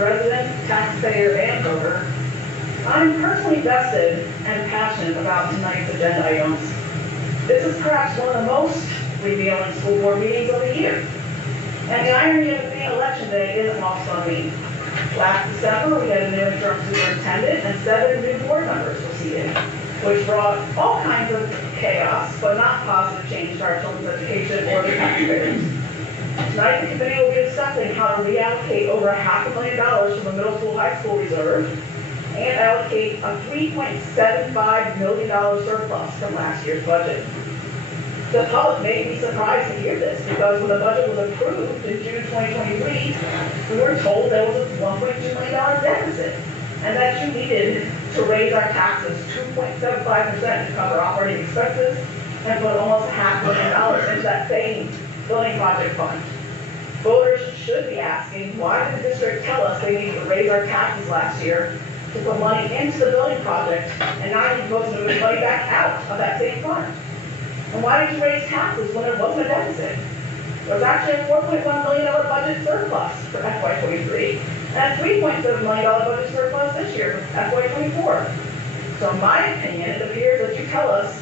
resident, taxpayer, and voter, I'm personally vested and passionate about tonight's agenda items. This is perhaps one of the most revealing school board meetings of the year. And the irony of it being election day isn't lost on me. Last December, we had a new interim superintendent and 7 new board members were seated, which brought all kinds of chaos, but not positive change to our children's education or the taxpayers. Tonight, the committee will be discussing how to reallocate over $500,000 from the middle school, high school reserve and allocate a $3.75 million surplus from last year's budget. The public may be surprised to hear this because when the budget was approved in June 2023, we were told there was a $1.2 million deficit and that you needed to raise our taxes 2.75% to cover operating expenses and put almost $500,000 into that same building project fund. Voters should be asking, why did the district tell us they needed to raise our taxes last year to put money into the building project and now you're supposed to move money back out of that same fund? And why did you raise taxes when there wasn't a deficit? There was actually a $4.1 million budget surplus for FY23 and a $3.7 million budget surplus this year for FY24. So in my opinion, it appears that you tell us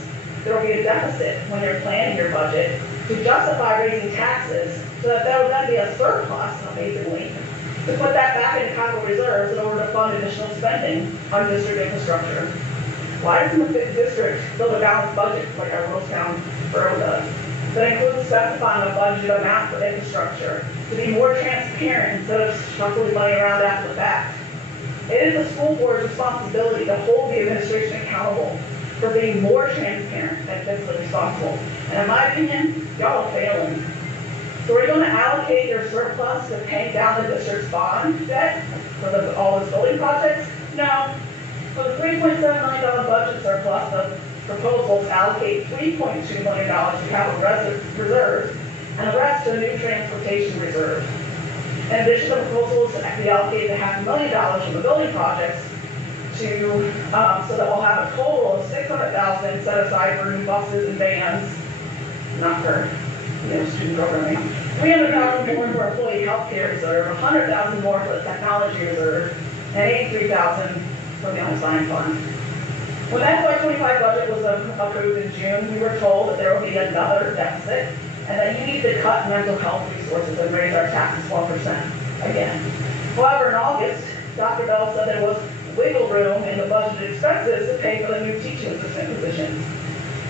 there will be a deficit when you're planning your budget to justify raising taxes so that there will then be a surplus, amazingly, to put that back into capital reserves in order to fund additional spending on district infrastructure. Why doesn't the district build a balanced budget like our Littlestown borough does that includes specifying a budget amount for infrastructure to be more transparent instead of shuffling money around after the fact? It is the school board's responsibility to hold the administration accountable for being more transparent and fiscally responsible. And in my opinion, y'all are failing. So are you going to allocate your surplus to paying down the district's bond debt for all its building projects? No. For the $3.7 million budget surplus, the proposals allocate $3.2 million to capital reserves and the rest to a new transportation reserve. In addition, the proposals reallocated $500,000 from the building projects to so that we'll have a total of $600,000 set aside for new buses and vans, not for student programming. $300,000 more for employee health care reserve, $100,000 more for the technology reserve, and $83,000 from the unassigned fund. When the FY25 budget was approved in June, we were told that there would be another deficit and that you need to cut mental health resources and raise our taxes 1% again. However, in August, Dr. Bell said there was wiggle room in the budgeted expenses to pay for the new teaching assistant positions.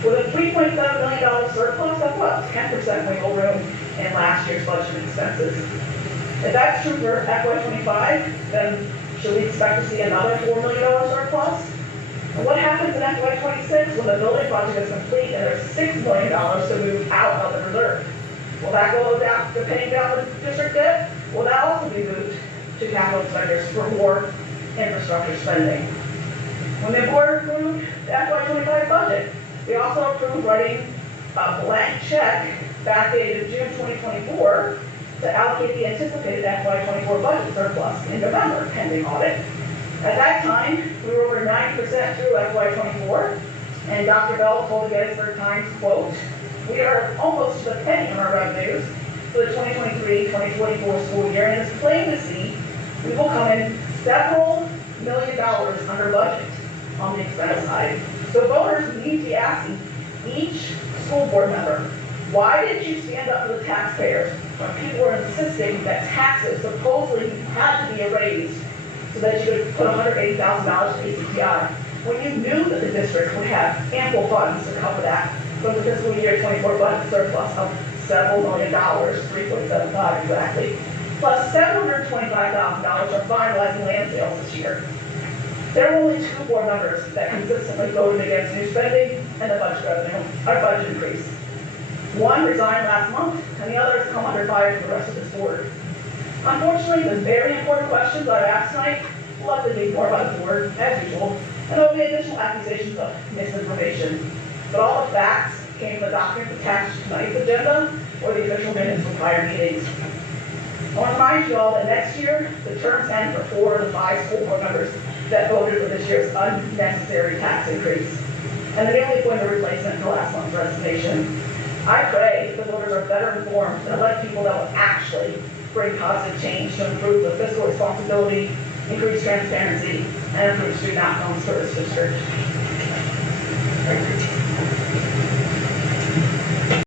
With a $3.7 million surplus, that's what, 10% wiggle room in last year's budgeted expenses. If that's true for FY25, then should we expect to see another $4 million surplus? And what happens in FY26 when the building project is complete and there's $6 million to move out of the reserve? Will that go down to paying down the district debt? Will that also be moved to capital expenditures for more infrastructure spending? When the board approved the FY25 budget, we also approved writing a blank check backdated June 2024 to allocate the anticipated FY24 budget surplus in November, pending audit. At that time, we were over 90% through FY24, and Dr. Bell told the Gettysburg Times, quote, "We are almost to the penny on our revenues for the 2023-2024 school year, and it's plain to see we will come in several $1 million under budget on the expense side." So voters need to be asking each school board member, why did you stand up for the taxpayers when people were insisting that taxes supposedly had to be raised so that you could put $180,000 to ACTI when you knew that the district would have ample funds to cover that from the fiscal year 24 budget surplus of several $1 million, 3.75 exactly, plus $725,000 for finalizing land sales this year. There were only 2 board members that consistently voted against new spending and the budget increase. One resigned last month, and the other has come under fire for the rest of this board. Unfortunately, the very important questions I've asked tonight will have to be more by the board, as usual, and there will be additional accusations of misinformation. But all the facts came from the documents attached to tonight's agenda or the official minutes from prior meetings. I want to remind you all that next year, the terms end for 4 of the 5 school board members that voted for this year's unnecessary tax increase. And the only point of replacement for last month's resignation. I pray the voters are better informed and elect people that will actually bring positive change to improve the fiscal responsibility, increase transparency, and improve student outcomes for this district. Thank you.